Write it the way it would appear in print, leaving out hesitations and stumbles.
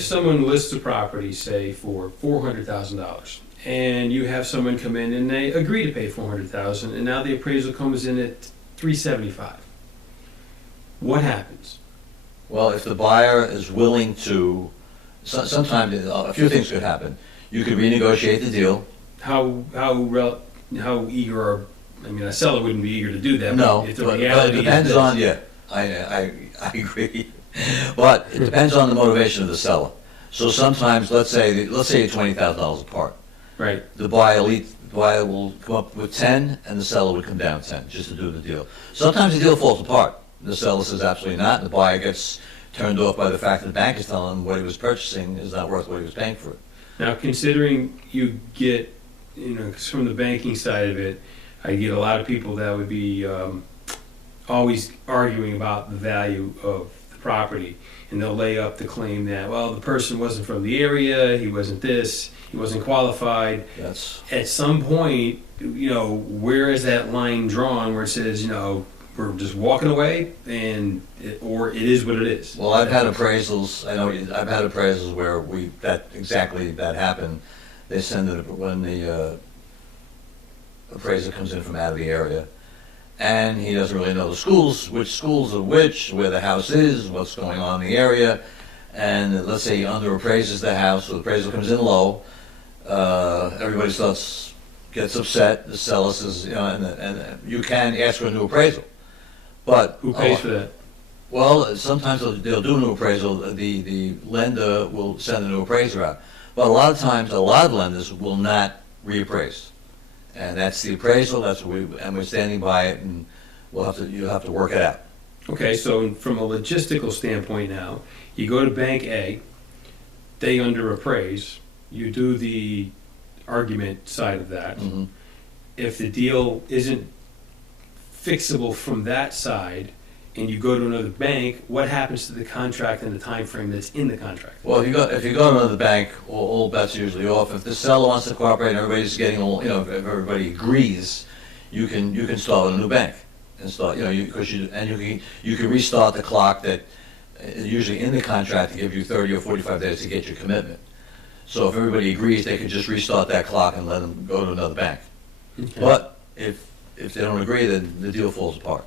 if someone lists a property, say, for $400,000, and you have someone come in and they agree to pay $400,000, and now the appraisal comes in at $375, what happens? Well, if the buyer is willing to, sometimes a few things could happen. You could renegotiate the deal. How eager are, I mean, a seller wouldn't be eager to do that. No, but if the but reality it depends is on, yeah, I agree. But it depends on the motivation of the seller. So sometimes, let's say you're $20,000 apart. right. The buyer will come up with 10, and the seller would come down 10 just to do the deal. Sometimes the deal falls apart. The seller says absolutely not, and the buyer gets turned off by the fact that the bank is telling him what he was purchasing is not worth what he was paying for it. Now, considering you get, 'cause from the banking side of it, I get a lot of people that would be always arguing about the value of the property, and they'll lay up the claim that, well, the person wasn't from the area, he wasn't this, he wasn't qualified. That's At some point, where is that line drawn where it says, we're just walking away, or it is what it is? Well, I've had appraisals. I know I've had appraisals where that happened. They send it when the appraiser comes in from out of the area, and he doesn't really know the schools, which schools are which, where the house is, what's going on in the area, and let's say he underappraises the house, so the appraisal comes in low. Everybody gets upset. The seller says, and you can ask for a new appraisal. But Who pays for that? well, sometimes they'll do a new appraisal. The lender will send a new appraiser out. But a lot of times, a lot of lenders will not reappraise. And that's the appraisal, and we're standing by it, and you'll have to work it out. Okay, so from a logistical standpoint now, you go to Bank A, they underappraise, you do the argument side of that. Mm-hmm. If the deal isn't fixable from that side, and you go to another bank, what happens to the contract and the time frame that's in the contract? Well, if you go to another bank, all bets are usually off. If the seller wants to cooperate and everybody's getting if everybody agrees, you can start with a new bank and start, you can restart the clock that usually in the contract to give you 30 or 45 days to get your commitment. So if everybody agrees, they could just restart that clock and let them go to another bank. Okay. But if they don't agree, then the deal falls apart.